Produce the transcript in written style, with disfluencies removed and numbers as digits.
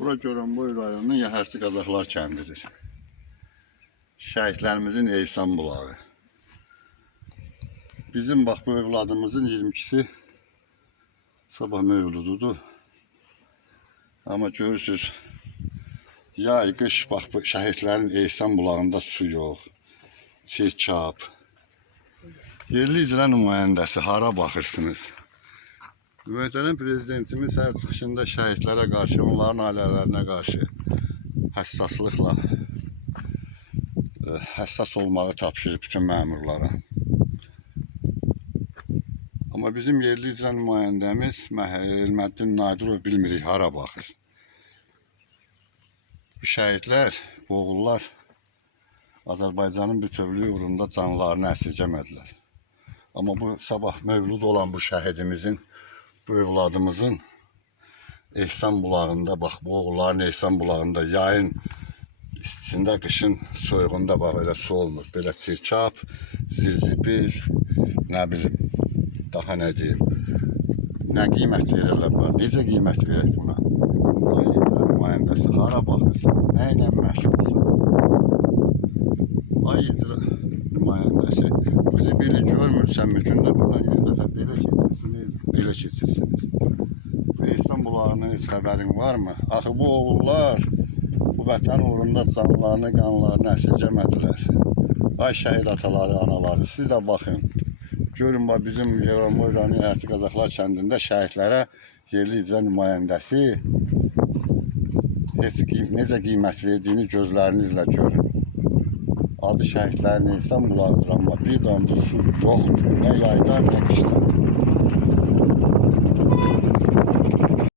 Bura Goranboy rayonunun Yəhərçi Qazaxlar kəndidir. Şəhidlərimizin Eysan bulağı. Bizim bax bu evladımızın 22'si sabah mövlududur. Amma görürsünüz, yay, qış bax bu şəhidlərin Eysan bulağında su yox, çirkab. Yerli icra nümayəndəsi, hara baxırsınız? Mühtərəm prezidentimiz hər çıxışında şəhidlərə qarşı, onların ailələrinə qarşı həssas olmağı tapşırır bütün məmurlara. Amma bizim yerli icra nümayəndəmiz Elməddin Nadirov bilmirik hara baxır. Bu şəhidlər, bu oğullar Azərbaycanın bütövlüyü uğrunda canlarını əsirgəmədilər. Amma bu sabah mövlud olan bu şəhidimizin, bu evladımızın Eysan bulağında, bax bu oğulların Eysan bulağında yayın istisində, qışın soyuğunda bax elə su olmur. Belə çirkab, zirzibil, nə bilim, daha nə deyim, nə qiymət verirlər buna, necə qiymət verək buna? Ay icra nümayəndəsi, hara baxırsan, nə ilə məşğulsan? Ay icra nümayəndəsi, bizi biri görmürsən mümkündə buradan 100 dəfə belə keçirsiniz. Bu Eysan bulağının heç xəbərin varmı? Axı bu oğullar bu vətən uğrunda canlarını, qanlarını əsirgəmədilər. Ay şəhid ataları, anaları, siz də baxın. Görün, bizim Goranboy rayonu Yəhərçi Qazaxlar kəndində şəhidlərə yerli icra nümayəndəsi necə qiymət verdiyini gözlərinizlə görün. Adı şəhidlərin Eysan bulağıdır, amma bir damcı su yoxdur. Nə yayda, nə qışda.